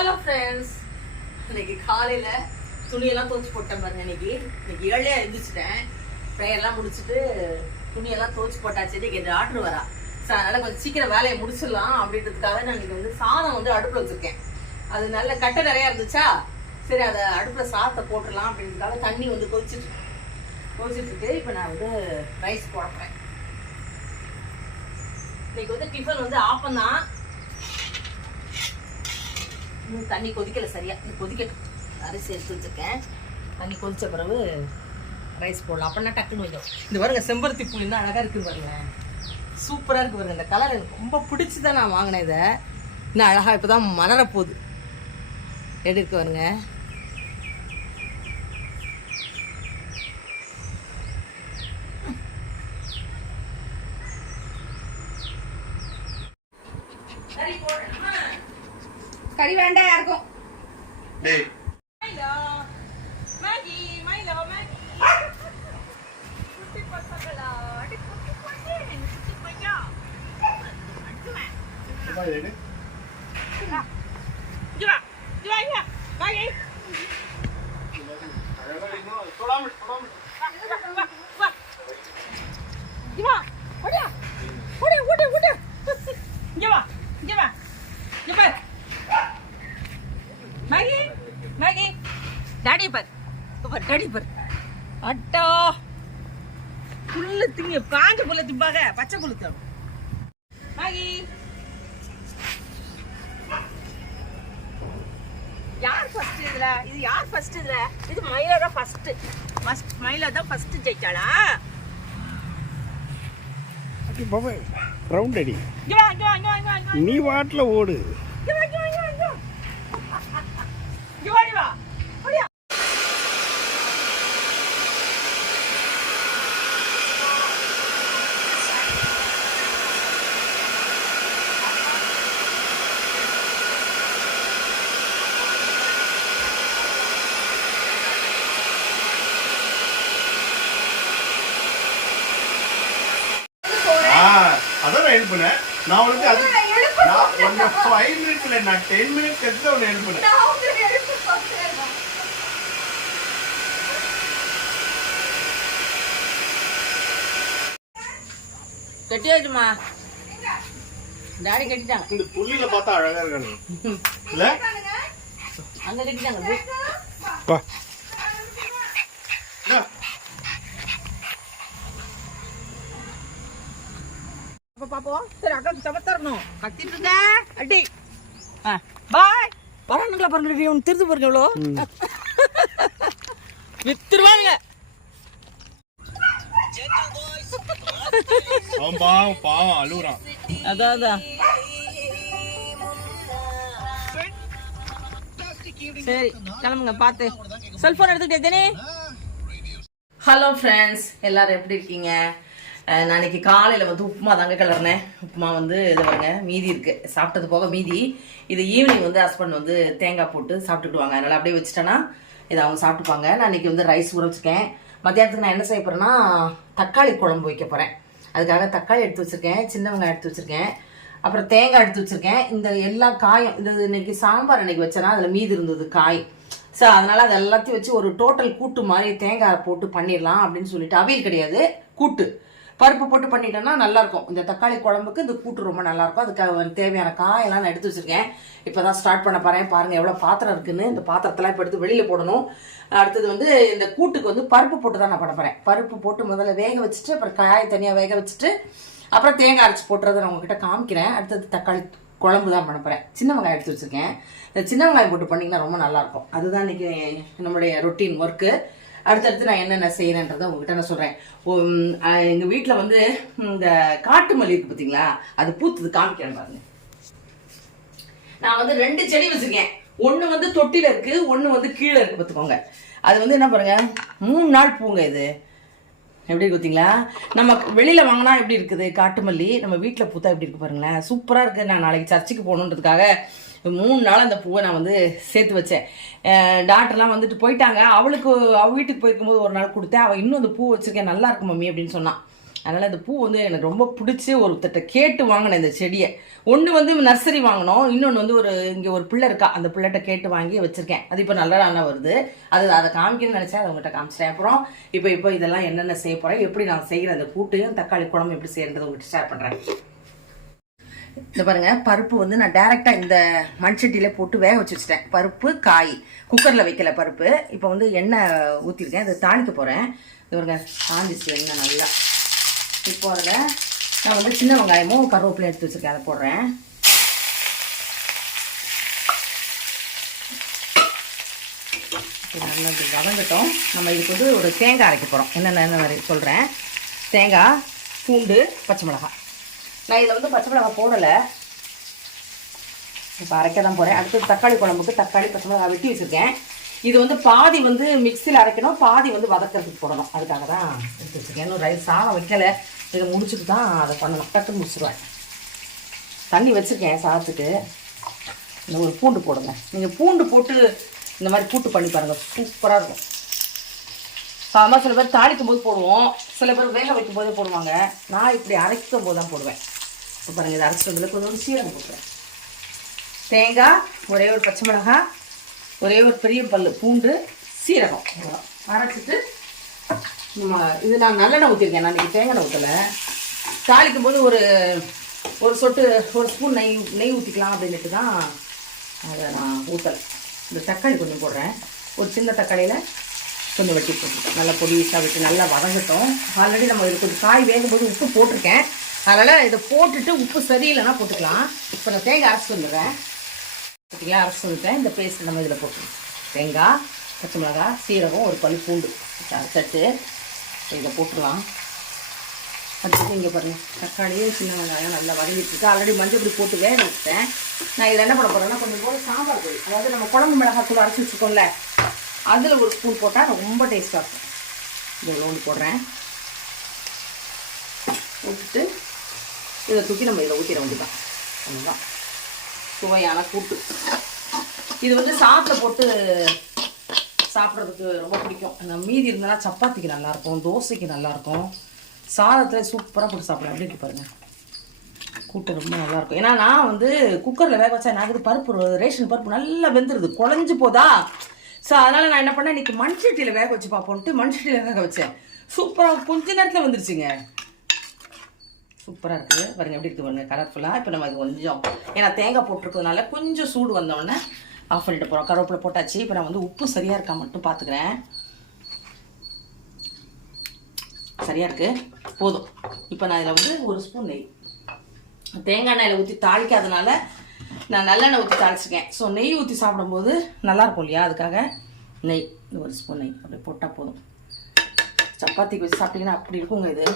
Hello friends இன்னைக்கு காலையில் துணியெல்லாம் துவச்சி போட்டேன் பாருங்க இன்னைக்கு. இன்னைக்கு ஏழையாக எழுந்திரிச்சிட்டேன் ப்ரேயர்லாம் முடிச்சுட்டு துணியெல்லாம் துவச்சி போட்டாச்சு. இன்னைக்கு இந்த ஆர்டர் வரா. ஸோ அதனால கொஞ்சம் சீக்கிரம் வேலையை முடிச்சிடலாம் அப்படின்றதுக்காக நான் இன்னைக்கு வந்து சாதம் வந்து அடுப்பில் வச்சிருக்கேன். அது நல்ல கட்டை நிறையா இருந்துச்சா? சரி அதை அடுப்பில் சாதத்தை போட்டுடலாம் அப்படின்றதுக்காக தண்ணி வந்து கொதிச்சிட்டு கொதிச்சிட்டுருக்கு இப்போ நான் வந்து ரைஸ் போடுறேன் இன்னைக்கு வந்து டிஃபன் வந்து ஆப்பம் தான். இன்னும் தண்ணி கொதிக்கல சரியா. இது கொதிக்கட்டும். அரிசி எடுத்து வச்சிருக்கேன். தண்ணி கொதிச்ச பிறகு ரைஸ் போடலாம். அப்படின்னா டக்குன்னு வைக்கும் இந்த பாருங்க செம்பருத்தி பூ இன்னும் அழகாக இருக்குது பாருங்க. சூப்பராக இருக்குது பாருங்க. இந்த கலர் எனக்கு ரொம்ப பிடிச்சி தான் நான் வாங்கினேன் இதை. இன்னும் அழகாக இப்போ தான் மலர போகுது எப்படி இருக்கு பாருங்க. கறி வேண்டாம் யாருக்கும் டேய் மைலோ மேகி மைலோ மேகி குட்டி பசங்களா அடி குட்டி பையன் குட்டி பையா அடிச்சுவேன் சும்மா எடு இங்க வா இங்க வா இங்க வா மேகி அழகா இன்னும் தொடாமல் தொடாமல் வா வா இங்க வா ஓடியா ஓடி ஓடி ஓடி இங்க வா இங்க வா இங்க பாரு மேகி மேகி டாடி பாரு இங்க பாரு டாடி பாரு அட்டா புல்லு புல்ல திம்பாக பச்சை திம் மேகி. யார் ஃபர்ஸ்ட் இதுல? இது யார் ஃபர்ஸ்ட் இதுல? இது மயிலா தான் ஃபர்ஸ்ட் மயிலா தான் ஃபர்ஸ்ட் ஜெயிச்சாளா? ரவுண்ட் அடி. நீ வாட்டில் ஓடு இங்க வா இங்க வா இங்க வா இங்க வா இங்க வா இங்க வா ஓடியா ஆ அதான் நான் எழுப்புனேன் நான் உனக்கு அது நான் ஃபைவ் மினிட்ஸ்ல நான் டென் மினிட்ஸ் கழிச்சு தான் உன்னை எழுப்புனேன். கட்டியாச்சுமா. டாடி கட்டிட்டாங்க இந்த புள்ளில பார்த்தா அழகா இருக்கானு இல்ல? அங்க கட்டிட்டாங்க போ. பா இந்தா. அப்ப பாப்போம். சரி அக்கா சமத்தரணும் கத்திட்டு இருக்க. அடி. பாய். பரவாயில்ல பாருங்க உன் திருது பாருங்க எவ்வளோ வித்துருவாங்க பாவம் பாவம் அழுகுறான் அதான் அதான். சரி கிளம்புங்க பார்த்து. செல்போன் எடுத்துக்கிட்டே தானே. ஹலோ ஃப்ரெண்ட்ஸ் எல்லாரும் எப்படி இருக்கீங்க? நான் இன்னைக்கு காலையில் வந்து உப்புமா தாங்க கிளறினேன். உப்புமா வந்து இது வாங்க மீதி இருக்கு. சாப்பிட்டது போக மீதி. இது ஈவினிங் வந்து ஹஸ்பண்ட் வந்து தேங்காய் போட்டு சாப்பிட்டுக்குவாங்க அதனால் அப்படியே வச்சுட்டேன்னா இதை அவங்க சாப்பிட்டுப்பாங்க. நான் இன்னைக்கு வந்து ரைஸ் ஊற வச்சுருக்கேன். மத்தியானத்துக்கு நான் என்ன செய்ய போகிறேன்னா தக்காளி குழம்பு வைக்க போகிறேன் அதுக்காக தக்காளி எடுத்து வச்சுருக்கேன் சின்ன வெங்காயம் எடுத்து வச்சுருக்கேன். அப்புறம் தேங்காய் எடுத்து வச்சுருக்கேன். இந்த எல்லா காயும் இந்த இன்னைக்கு சாம்பார் இன்னைக்கு வச்சேன்னா அதில் மீதி இருந்தது காய். ஸோ அதனால் அது எல்லாத்தையும் வச்சு ஒரு டோட்டல் கூட்டு மாதிரி தேங்காய் போட்டு பண்ணிடலாம் அப்படின்னு சொல்லிட்டு அவியல் கிடையாது கூட்டு. பருப்பு போட்டு பண்ணிட்டோம்னா நல்லாயிருக்கும். இந்த தக்காளி குழம்புக்கு இந்த கூட்டு ரொம்ப நல்லாயிருக்கும். அதுக்கு தேவையான காயெல்லாம் நான் எடுத்து வச்சுருக்கேன். இப்போ தான் ஸ்டார்ட் பண்ண போகிறேன் பாருங்கள் எவ்வளோ பாத்திரம் இருக்குன்னு. இந்த பாத்திரத்தெல்லாம் இப்போ எடுத்து வெளியில் போடணும். அடுத்தது வந்து இந்த கூட்டுக்கு வந்து பருப்பு போட்டு தான் நான் பண்ண போகிறேன் பருப்பு போட்டு முதல்ல வேக வச்சுட்டு அப்புறம் காய் தனியாக வேக வச்சுட்டு அப்புறம் தேங்காய் அரைச்சி போட்டுறதை நான் உங்ககிட்ட காமிக்கிறேன். அடுத்தது தக்காளி குழம்பு தான் பண்ண போகிறேன் சின்ன வெங்காயம் எடுத்து வச்சுருக்கேன். இந்த சின்ன வெங்காயம் போட்டு பண்ணிங்கன்னா ரொம்ப நல்லாயிருக்கும். அதுதான் இன்றைக்கி நம்மளுடைய ரொட்டீன் ஒர்க்கு அடுத்தடுத்து நான் என்னென்ன செய்யறேன்றதை உங்ககிட்ட நான் சொல்கிறேன் எங்கள் வீட்டில் வந்து இந்த காட்டு மல்லி இருக்கு பார்த்தீங்களா அது பூத்துது காமிக்கிறேன் பாருங்க. நான் வந்து ரெண்டு செடி வச்சுருக்கேன். ஒன்று வந்து தொட்டியில் இருக்குது ஒன்று வந்து கீழே இருக்குது பார்த்துக்கோங்க அது வந்து என்ன பாருங்க மூணு நாள் பூங்க இது. எப்படி இருக்கு பார்த்தீங்களா நம்ம வெளியில் வாங்கினா எப்படி இருக்குது? காட்டு மல்லி நம்ம வீட்டில் பூத்தா எப்படி இருக்கு பாருங்களேன். சூப்பராக இருக்குது நான் நாளைக்கு சர்ச்சுக்கு போகணுன்றதுக்காக மூணு நாள் அந்த பூவை நான் வந்து சேர்த்து வச்சேன். டாக்டர்லாம் வந்துட்டு போயிட்டாங்க. அவளுக்கு அவள் வீட்டுக்கு போயிருக்கும்போது ஒரு நாள் கொடுத்தேன். அவள் இன்னும் அந்த பூ வச்சிருக்கேன். நல்லா இருக்கு மம்மி அப்படின்னு சொன்னான். அதனால் இந்த பூ வந்து எனக்கு ரொம்ப பிடிச்சி ஒருத்தட்ட கேட்டு வாங்கினேன் இந்த செடியை. ஒன்று வந்து நர்சரி வாங்கினோம். இன்னொன்று வந்து ஒரு இங்கே ஒரு பிள்ளை இருக்கா. அந்த பிள்ளைகிட்ட கேட்டு வாங்கி வச்சுருக்கேன். அது இப்போ நல்ல நல்லா வருது. அது அதை காமிக்கணும்னு நினச்சேன். அதை உங்கள்கிட்ட காமிச்சிட்டேன். அப்புறம் இப்போ இப்போ இதெல்லாம் என்னென்ன செய்ய போகிறேன் எப்படி நான் செய்கிற அந்த கூட்டையும் தக்காளி குழம்பு எப்படி செய்யறது உங்கள்கிட்ட ஷேர் பண்ணுறேன் இந்த பாருங்க பருப்பு வந்து நான் டைரெக்டாக இந்த மண்சட்டியில் போட்டு வேக வச்சு வச்சுட்டேன் பருப்பு காய். குக்கரில் வைக்கல பருப்பு. இப்போ வந்து எண்ணெய் ஊற்றிருக்கேன் அதை தாளிக்க போகிறேன் இது பாருங்க காஞ்சிச்சு எண்ணெய் நல்லா இப்போ அதில் நான் வந்து சின்ன வெங்காயமும் கருவேப்பிலையும் எடுத்து வச்சுருக்கேன். அதை போடுறேன். நல்லா இப்படி வதங்கட்டும். நம்ம இதுக்கு வந்து ஒரு தேங்காய் அரைக்க போகிறோம் என்னென்ன சொல்கிறேன் தேங்காய் பூண்டு பச்சை மிளகாய். நான் இதில் வந்து பச்சை மிளகாய் போடலை. இப்போ அரைக்க தான் போகிறேன் அடுத்து தக்காளி குழம்புக்கு தக்காளி பச்சை மிளகாய் வெட்டி வச்சுருக்கேன். இது வந்து பாதி வந்து மிக்சியில் அரைக்கணும் பாதி வந்து வதக்கிறதுக்கு போடணும். அதுக்காக தான் எடுத்து வச்சுருக்கேன். இன்னும் ரைஸ் சாதம் வைக்கல. இதை முடிச்சுட்டு தான் அதை பண்ணணும். டக்குன்னு முடிச்சிடுவேன் தண்ணி வச்சுருக்கேன் சாதத்துக்கு. இந்த ஒரு பூண்டு போடுங்க. நீங்கள் பூண்டு போட்டு இந்த மாதிரி கூட்டு பண்ணி பாருங்கள் சூப்பராக இருக்கும். சாதாரண சில பேர் தாளிக்கும் போது போடுவோம். சில பேர் வேக வைக்கும் போதே போடுவாங்க. நான் இப்படி அரைக்கும் போது தான் போடுவேன். இப்போ பாருங்கள் இதை அரைச்சிட்டு வந்து கொஞ்சம் சீரகம் போட்டுறேன் தேங்காய் ஒரே ஒரு பச்சை மிளகாய் ஒரே ஒரு பெரிய பல் பூண்டு சீரகம். அரைச்சிட்டு நம்ம இது நான் நல்லெண்ணெய் ஊற்றிருக்கேன் நான் இன்றைக்கி தேங்காய் ஊற்றலை தாளிக்கும் போது ஒரு ஒரு சொட்டு ஒரு ஸ்பூன் நெய் நெய் ஊற்றிக்கலாம் அப்படின்ட்டு தான் அதை நான் ஊற்றலை இந்த தக்காளி கொஞ்சம் போடுறேன். ஒரு சின்ன தக்காளியில் கொஞ்சம் வெட்டி போட்டுருக்கேன் நல்லா பொடிசாக விட்டு நல்லா வதங்கட்டும். ஆல்ரெடி நம்ம இது கொஞ்சம் காய் வேகும்போது உப்பு போட்டிருக்கேன். அதனால் இதை போட்டுட்டு உப்பு சரியில்லைன்னா போட்டுக்கலாம். இப்போ நான் தேங்காய் அரைச்சி வந்துடுறேன். பார்த்தீங்களா அரைச்சி இந்த பேஸ்ட் நம்ம இதில் போட்டுருவோம் தேங்காய் பச்சை மிளகாய் சீரகம் ஒரு பல் பூண்டு அரைச்சிட்டு இதை போட்டுடலாம். அடுத்தது இங்கே பாருங்கள் தக்காளியும் சின்ன வெங்காயம் நல்லா வதங்கிட்டு ஆல்ரெடி மஞ்சள் பொடி போட்டு வேக வச்சுட்டேன். நான் இதில் என்ன பண்ண போகிறேன்னா கொஞ்சம் போல் சாம்பார் பொடி. அதாவது நம்ம குழம்பு மிளகாத்தூள் அரைச்சி வச்சுக்கோம்ல அதில் ஒரு ஸ்பூன் போட்டால் ரொம்ப டேஸ்ட்டாக இருக்கும். இதில் லோன் போடுறேன். போட்டுட்டு இதை தூக்கி நம்ம இதில் ஊற்றிட வேண்டியதான் அவ்வளோதான் சுவையான கூட்டு. இது வந்து சாப்பில் போட்டு சாப்பிட்றதுக்கு ரொம்ப பிடிக்கும். அந்த மீதி இருந்தனா சப்பாத்திக்கு நல்லாயிருக்கும் தோசைக்கு நல்லாயிருக்கும். சாதத்தில் சூப்பராக போட்டு சாப்பிடலாம். எப்படி இருக்கு பாருங்க. கூட்டு ரொம்ப நல்லாயிருக்கும். ஏன்னா நான் வந்து குக்கரில் வேக வச்சா நான் பருப்பு ரேஷன் பருப்பு நல்லா வெந்துருது. குழஞ்சி போதா? ஸோ அதனால் நான் என்ன பண்ணேன்? இன்னைக்கு மண் சட்டியில் வேக வச்சு பார்ப்போன்ட்டு மண்சட்டியில் வேக வச்சேன். சூப்பராக கொஞ்ச நேரத்தில் வந்துருச்சுங்க. சூப்பராக இருக்குது பாருங்கள் எப்படி இருக்குது பாருங்க கலர்ஃபுல்லாக இப்போ நம்ம இது கொஞ்சம் ஏன்னா தேங்காய் போட்டிருக்கிறதுனால கொஞ்சம் சூடு வந்தோடனே ஆஃப் பண்ணிட்டு போகிறோம் கருவேப்பிலை போட்டாச்சு. இப்போ நான் வந்து உப்பு சரியாக இருக்கா மட்டும் பார்த்துக்கிறேன் சரியாக இருக்குது போதும். இப்போ நான் இதில் வந்து ஒரு ஸ்பூன் நெய். தேங்காய் எண்ணெயில் ஊற்றி தாளிக்காதனால நான் நல்லெண்ணெய் ஊற்றி தாளிச்சிருக்கேன். ஸோ நெய் ஊற்றி சாப்பிடும்போது நல்லாயிருக்கும் இல்லையா? அதுக்காக நெய் இது ஒரு ஸ்பூன் நெய். அப்படி போட்டால் போதும். சப்பாத்திக்கு வச்சு சாப்பிட்டீங்கன்னா அப்படி இருக்குங்க இது.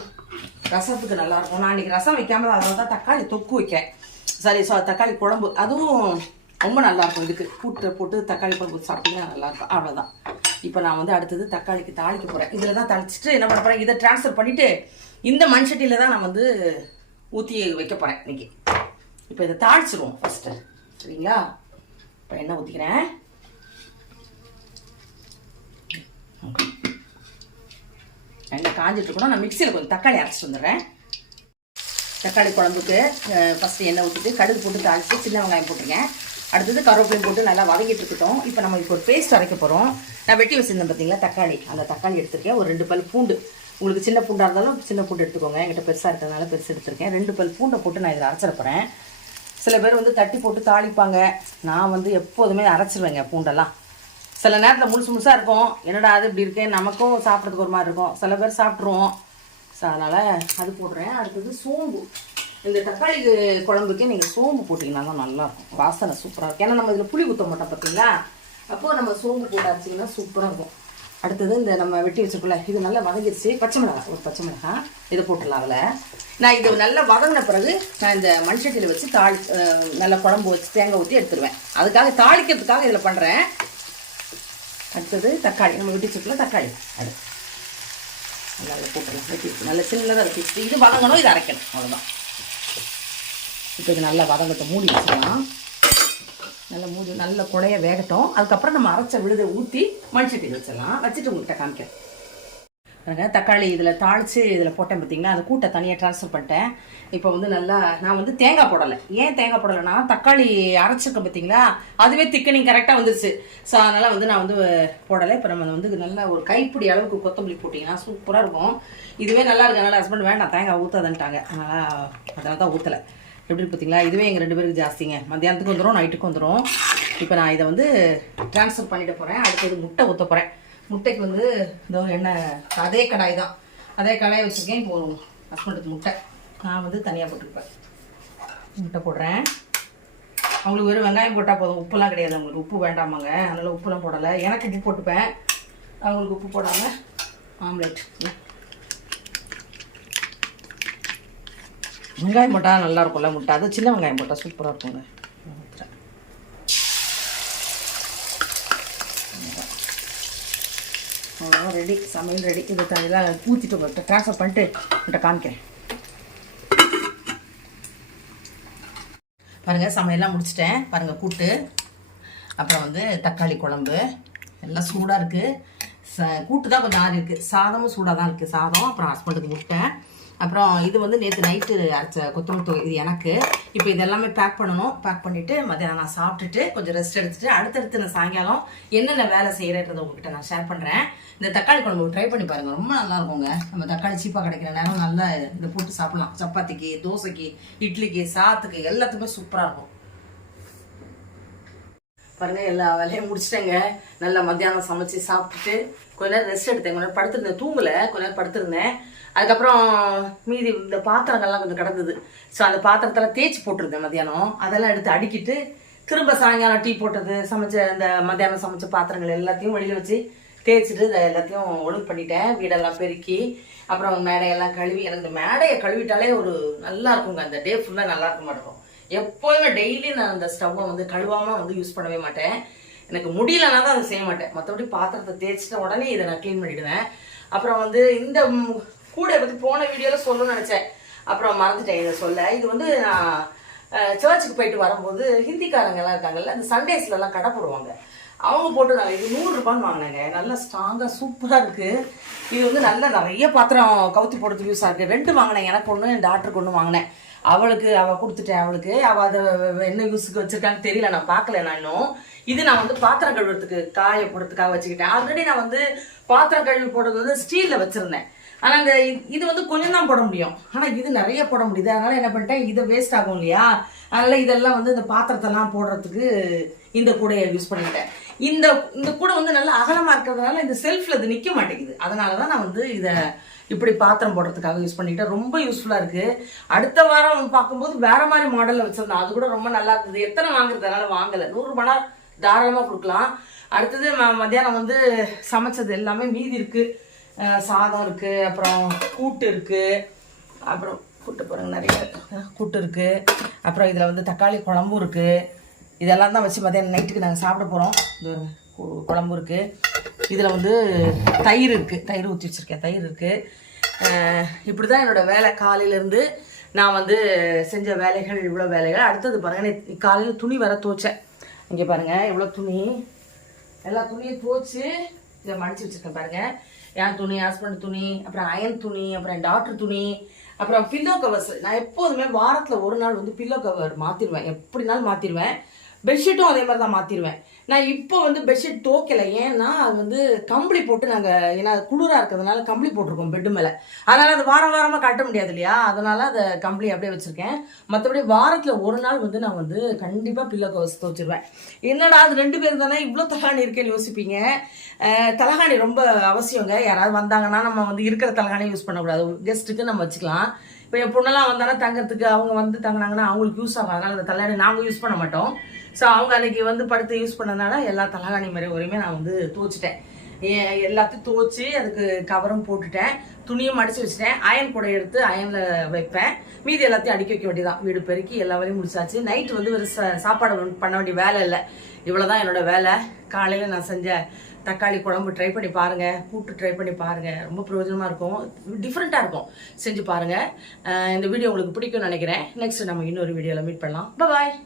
ரசத்துக்கு நல்லா இருக்கும் நான் இன்னைக்கு ரசம் வைக்காமல் அதனால தான் தக்காளி தொக்கு வைக்கேன். சாரி ஸோ தக்காளி குழம்பு. அதுவும் ரொம்ப நல்லாயிருக்கும். இதுக்கு கூட்டு போட்டு தக்காளி குழம்பு சாப்பிட்டீங்கன்னா நல்லா இருக்கும் அவ்வளோதான் இப்போ நான் வந்து அடுத்தது தக்காளிக்கு தாளிக்க போகிறேன் இதில் தான் தாளிச்சிட்டு என்ன பண்ண போகிறேன் இதை ட்ரான்ஸ்ஃபர் பண்ணிவிட்டு இந்த மண்சட்டியில் தான் நான் வந்து ஊற்றி வைக்க போகிறேன் இன்றைக்கி இப்போ இதை தாளிச்சிருவோம் ஃபஸ்ட்டு சரிங்களா? இப்போ என்ன ஊற்றிக்கிறேன் எண்ணெய் காஞ்சிட்டு இருக்கணும். நான் மிக்சியில் கொஞ்சம் தக்காளி அரைச்சிட்டு வந்துடுறேன். தக்காளி குழம்புக்கு ஃபஸ்ட்டு எண்ணெய் ஊற்றிட்டு கடுகு போட்டு தாளித்து சின்ன வெங்காயம் போட்டிருக்கேன். அடுத்தது கருவேப்பிலையும் போட்டு நல்லா வதங்கிட்டு இருக்கட்டும். இப்போ நம்ம இப்போ ஒரு பேஸ்ட் அரைக்க போகிறோம் நான் வெட்டி வச்சிருந்தேன் பார்த்தீங்களா தக்காளி. அந்த தக்காளி எடுத்திருக்கேன். ஒரு ரெண்டு பல் பூண்டு. உங்களுக்கு சின்ன பூண்டாக இருந்தாலும் சின்ன பூண்டு எடுத்துக்கோங்க. என்கிட்ட பெருசாக இருக்கிறதுனால பெருசு எடுத்திருக்கேன். ரெண்டு பல் பூண்டை போட்டு நான் இதில் அரைச்சிருப்பேன் போகிறேன் சில பேர் வந்து தட்டி போட்டு தாளிப்பாங்க. நான் வந்து எப்போதுமே அரைச்சிருவேங்க பூண்டெல்லாம். சில நேரத்தில் முழுசு முழுசாக இருக்கும். என்னடா அது இப்படி இருக்கேன் நமக்கும் சாப்பிட்றதுக்கு ஒரு மாதிரி இருக்கும். சில பேர் சாப்பிட்ருவோம் ஸோ அதனால் அது போடுறேன். அடுத்தது சோம்பு. இந்த தக்காளி குழம்புக்கு நீங்கள் சோம்பு போட்டிங்கன்னா தான் நல்லாயிருக்கும். வாசனை சூப்பராக இருக்கும். ஏன்னா நம்ம இதில் புளி ஊற்ற மாட்டோம் பார்த்தீங்களா அப்போது நம்ம சோம்பு போட்டு அரைச்சிங்கன்னா சூப்பராக இருக்கும். அடுத்தது இந்த நம்ம வெட்டி வச்சுக்கல இது நல்லா வதங்கிடுச்சு பச்சை மிளகாய். ஒரு பச்சை மிளகாய். இதை போட்டுடலாம் அதில். நான் இது நல்லா வதங்கின பிறகு நான் இந்த மண்சட்டியில் வச்சு தாளி நல்லா குழம்பு வச்சு தேங்காய் ஊற்றி எடுத்துருவேன். அதுக்காக தாளிக்கிறதுக்காக இதில் பண்ணுறேன் அடுத்தது தக்காளி. நம்ம வெட்டி வச்சுக்கல தக்காளி. அது. நல்லா இதை போட்டுடலாம் வெட்டி வச்சு நல்லா சின்னதாக வெட்டி வச்சு இது வதங்கணும் இது அரைக்கணும். அவ்வளோதான் இப்போ இது நல்லா வதங்கத்தை மூடி வச்சுக்கலாம் நல்லா மூடி நல்ல குழைய வேகட்டும். அதுக்கப்புறம் நம்ம அரைச்ச விழுதை ஊற்றி மண்சட்டியில் வச்சிடலாம். வச்சுட்டு உங்கள்கிட்ட காமிக்கிறேன். பாருங்க தக்காளி இதில் தாளித்து இதில் போட்டேன் பார்த்தீங்களா அந்த கூட்டை தனியாக ட்ரான்ஸ்ஃபர் பண்ணிட்டேன். இப்போ வந்து நல்லா நான் வந்து தேங்காய் போடலை. ஏன் தேங்காய் போடலைன்னா தக்காளி அரைச்சிருக்கேன் பார்த்தீங்களா அதுவே திக்கனிங் கரெக்டாக வந்துருச்சு. ஸோ அதனால் வந்து நான் வந்து போடலை. இப்போ நம்ம வந்து நல்லா ஒரு கைப்பிடி அளவுக்கு கொத்தமல்லி போட்டிங்கன்னா சூப்பராக இருக்கும். இதுவே நல்லா இருக்கு. அதனால் ஹஸ்பண்ட் வேண்டாம் தேங்காய் ஊற்றாதன்ட்டாங்க அதனால் அதனால தான் ஊற்றலை எப்படி பார்த்தீங்களா இதுவே எங்கள் ரெண்டு பேருக்கு ஜாஸ்திங்க. மத்தியானத்துக்கு வந்துடும் நைட்டுக்கு வந்துடும் இப்போ நான் இதை வந்து ட்ரான்ஸ்ஃபர் பண்ணிட்டு போகிறேன் அடுத்தது முட்டை ஊற்ற போகிறேன் முட்டைக்கு வந்து இந்த என்ன அதே கடாய் தான். அதே கடாயை வச்சுருக்கேன். இப்போ ஹஸ்பண்டுக்கு முட்டை. நான் வந்து தனியாக போட்டுருப்பேன் முட்டை போடுறேன். அவங்களுக்கு வெறும் வெங்காயம் போட்டால் போதும். உப்புலாம் கிடையாது அவங்களுக்கு. உப்பு வேண்டாமாங்க. அதனால் உப்புலாம் போடலை. எனக்கு உப்பு போட்டுப்பேன். அவங்களுக்கு உப்பு போடாமல் ஆம்லெட் வெங்காயம் போட்டால் நல்லாயிருக்கும்ல முட்டை? அது சின்ன வெங்காயம் போட்டால் சூப்பராக இருக்குங்க அவ்வளோதான் ரெடி சமையல் ரெடி இதை தனியாக ஊற்றிட்டு ட்ரான்ஸ்ஃபர் பண்ணிட்டு உன்ட்ட காமிக்கிறேன். பாருங்கள் சமையல்லாம் முடிச்சிட்டேன். பாருங்கள் கூட்டு. அப்புறம் வந்து தக்காளி குழம்பு. எல்லாம் சூடாக இருக்குது ச கூட்டு தான் கொஞ்சம் ஆறி இருக்குது சாதமும் சூடாக தான் இருக்குது சாதம் அப்புறம் ஹஸ்பண்டுக்கு முட்டை. அப்புறம் இது வந்து நேற்று நைட்டு அரைச்ச கொத்தமல்லி தூள் இது எனக்கு. இப்போ இதெல்லாமே பேக் பண்ணணும். பேக் பண்ணிவிட்டு மத்தியானம் நான் சாப்பிட்டுட்டு கொஞ்சம் ரெஸ்ட் எடுத்துட்டு அடுத்தடுத்து நான் சாயங்காலம் என்னென்ன வேலை செய்கிறேன்றதை உங்ககிட்ட நான் ஷேர் பண்ணுறேன் இந்த தக்காளி குழம்பு ட்ரை பண்ணி பாருங்கள் ரொம்ப நல்லா இருக்குங்க. நம்ம தக்காளி சீப்பாக கிடைக்கிற நேரம் நல்லா இதை போட்டு சாப்பிட்லாம். சப்பாத்திக்கு தோசைக்கு இட்லிக்கு சாத்துக்கு எல்லாத்துக்குமே சூப்பராக இருக்கும். பாருங்க எல்லா வேலையும் முடிச்சிட்டேங்க. நல்லா மத்தியானம் சமைச்சு சாப்பிட்டுட்டு கொஞ்ச நேரம் ரெஸ்ட் எடுத்தேன். கொஞ்ச நேரம் படுத்திருந்தேன். தூங்கல கொஞ்ச நேரம் படுத்திருந்தேன். அதுக்கப்புறம் மீதி இந்த பாத்திரங்கள்லாம் கொஞ்சம் கிடந்தது. ஸோ அந்த பாத்திரத்தில் தேய்ச்சி போட்டிருந்தேன் மத்தியானம். அதெல்லாம் எடுத்து அடுக்கிட்டு திரும்ப சாயங்காலம் டீ போட்டது சமைச்ச அந்த மத்தியானம் சமைச்ச பாத்திரங்கள் எல்லாத்தையும் வெளியில் வச்சு தேய்ச்சிட்டு இதை எல்லாத்தையும் ஒழுங்கு பண்ணிட்டேன். வீடெல்லாம் பெருக்கி அப்புறம் மேடையெல்லாம் கழுவி எனக்கு இந்த மேடையை கழுவிட்டாலே ஒரு நல்லா இருக்குங்க. அந்த டே ஃபுல்லாக நல்லா இருக்க மாட்டோம் எப்போதுமே டெய்லி நான் அந்த ஸ்டவ்வை வந்து கழுவாமல் வந்து யூஸ் பண்ணவே மாட்டேன். எனக்கு முடியலன்னா தான் அதை செய்ய மாட்டேன். மற்றபடி பாத்திரத்தை தேய்ச்சிட்ட உடனே இதை நான் க்ளீன் பண்ணிவிடுவேன் அப்புறம் வந்து இந்த கூடை பற்றி போன வீடியோவில் சொல்லணும்னு நினச்சேன். அப்புறம் மறந்துட்டேன் இதை சொல்ல. இது வந்து நான் சர்ச்சுக்கு போயிட்டு வரும்போது ஹிந்திக்காரங்கெல்லாம் இருக்காங்கல்ல அந்த சண்டேஸ்லலாம் கடை போடுவாங்க. அவங்க போட்டுருந்தாங்க இது நூறுரூபான்னு வாங்கினாங்க. நல்லா ஸ்ட்ராங்காக சூப்பராக இருக்குது இது வந்து நல்லா நிறைய பாத்திரம் கவுத்தி போடுறதுக்கு யூஸாக இருக்குது ரெண்டு வாங்கினேன். எனக்கு ஒன்று என் டாக்டருக்கு ஒன்று வாங்கினேன். அவளுக்கு அவள் கொடுத்துட்டேன் அவளுக்கு. அவள் அதை என்ன யூஸுக்கு வச்சிருக்கான்னு தெரியல நான் பார்க்கல நான் இன்னும். இது நான் வந்து பாத்திரம் கழுவுறதுக்கு காய போடுறதுக்காக வச்சுக்கிட்டேன். ஆல்ரெடி நான் வந்து பாத்திரம் கழுவி போடுறது வந்து ஸ்டீலில் வச்சுருந்தேன். ஆனால் இந்த இது- வந்து கொஞ்சம் தான் போட முடியும். ஆனால் இது நிறைய போட முடியுது. அதனால என்ன பண்ணிட்டேன் இதை வேஸ்ட் ஆகும் இல்லையா? அதனால இதெல்லாம் வந்து இந்த பாத்திரத்தெல்லாம் போடுறதுக்கு இந்த கூடையை யூஸ் பண்ணிட்டேன் இந்த இந்த கூடை வந்து நல்லா அகலமா இருக்கிறதுனால இந்த செல்ஃப்ல இது நிக்க மாட்டேங்குது. அதனால தான் நான் வந்து இதை இப்படி பாத்திரம் போடுறதுக்காக யூஸ் பண்ணிக்கிட்டேன். ரொம்ப யூஸ்ஃபுல்லாக இருக்குது அடுத்த வாரம் பார்க்கும்போது வேறு மாதிரி மாடலில் வச்சுருந்தேன். அது கூட ரொம்ப நல்லா இருந்தது. எத்தனை வாங்குறது? அதனால் வாங்கலை. நூறுரூபானா தாராளமாக கொடுக்கலாம். அடுத்தது மத்தியானம் வந்து சமைச்சது எல்லாமே மீதி இருக்குது சாதம் இருக்குது அப்புறம் கூட்டு இருக்குது அப்புறம் கூட்டு பாருங்க நிறைய கூட்டு இருக்குது அப்புறம் இதில் வந்து தக்காளி குழம்பும் இருக்குது இதெல்லாம் தான் வச்சு மத்தியானம் நைட்டுக்கு நாங்கள் சாப்பிட போகிறோம் குழம்பு இருக்கு. இதில் வந்து தயிர் இருக்குது தயிர் ஊற்றி வச்சுருக்கேன். தயிர் இருக்குது இப்படி தான் என்னோட வேலை. காலையிலேருந்து நான் வந்து செஞ்ச வேலைகள் இவ்வளோ வேலைகள். அடுத்தது பாருங்கள் காலையில் துணி வர துவைச்சேன். இங்கே பாருங்கள் இவ்வளோ துணி. எல்லா துணியும் துவைச்சி இதை மடிச்சு வச்சிருக்கேன் பாருங்கள் என் துணி ஹஸ்பண்ட் துணி அப்புறம் அயன் துணி அப்புறம் டாக்டர் துணி அப்புறம் பில்லோ கவர்ஸ் நான் எப்போதுமே வாரத்தில் ஒரு நாள் வந்து பில்லோ கவர் மாற்றிடுவேன் எப்படினாலும் மாற்றிடுவேன் பெட்ஷீட்டும் அதே மாதிரி தான் மாற்றிடுவேன் நான் இப்போ வந்து பெட்ஷீட் தோக்கலை ஏன்னா அது வந்து கம்பளி போட்டு நாங்கள் ஏன்னா அது குளிராக இருக்கிறதுனால கம்பளி போட்டிருக்கோம் பெட்டு மேலே. அதனால் அது வாரம் வாரமாக கட்ட முடியாது இல்லையா? அதனால் அதை கம்பளி அப்படியே வச்சுருக்கேன். மற்றபடி வாரத்தில் ஒரு நாள் வந்து நான் வந்து கண்டிப்பாக பில்லோ கவர்ஸ் துவைச்சிருவேன். என்னடா அது ரெண்டு பேர் தானே இவ்வளோ தலகாணி இருக்கேன்னு யோசிப்பீங்க? தலகாணி ரொம்ப அவசியங்க. யாராவது வந்தாங்கன்னா நம்ம வந்து இருக்கிற தலகாணி யூஸ் பண்ணக்கூடாது. கெஸ்ட்டுக்கு நம்ம வச்சுக்கலாம். இப்போ என் பொண்ணெல்லாம் வந்தாங்கன்னா தங்கறதுக்கு அவங்க வந்து தங்கினாங்கன்னா அவங்களுக்கு யூஸ் ஆகும். அதனால் அந்த தலகாணி நாங்கள் யூஸ் பண்ண மாட்டோம். ஸோ அவங்க அன்னைக்கு வந்து படுத்து யூஸ் பண்ணதுனால எல்லா தலகாணி மாதிரி வரையுமே நான் வந்து துவச்சிட்டேன். எல்லாத்தையும் துவச்சி அதுக்கு கவரும் போட்டுட்டேன். துணியும் மடிச்சு வச்சுட்டேன். அயன் கூட எடுத்து அயனில் வைப்பேன். மீதி எல்லாத்தையும் அடுக்கி வைக்க வேண்டியதான் வீடு பெருக்கி எல்லா வேலையும் முடிச்சாச்சு. நைட் வந்து ஒரு சா- சாப்பாடு பண்ண வேண்டிய வேலை இல்லை. இவ்வளோதான் என்னோட வேலை. காலையில் நான் செஞ்ச தக்காளி குழம்பு ட்ரை பண்ணி பாருங்கள் கூட்டு ட்ரை பண்ணி பாருங்கள் ரொம்ப பிரயோஜனமாக இருக்கும். டிஃப்ரெண்ட்டாக இருக்கும். செஞ்சு பாருங்கள் இந்த வீடியோ உங்களுக்கு பிடிக்கும்னு நினைக்கிறேன். நெக்ஸ்ட் நம்ம இன்னொரு வீடியோவில் மீட் பண்ணலாம். பாய்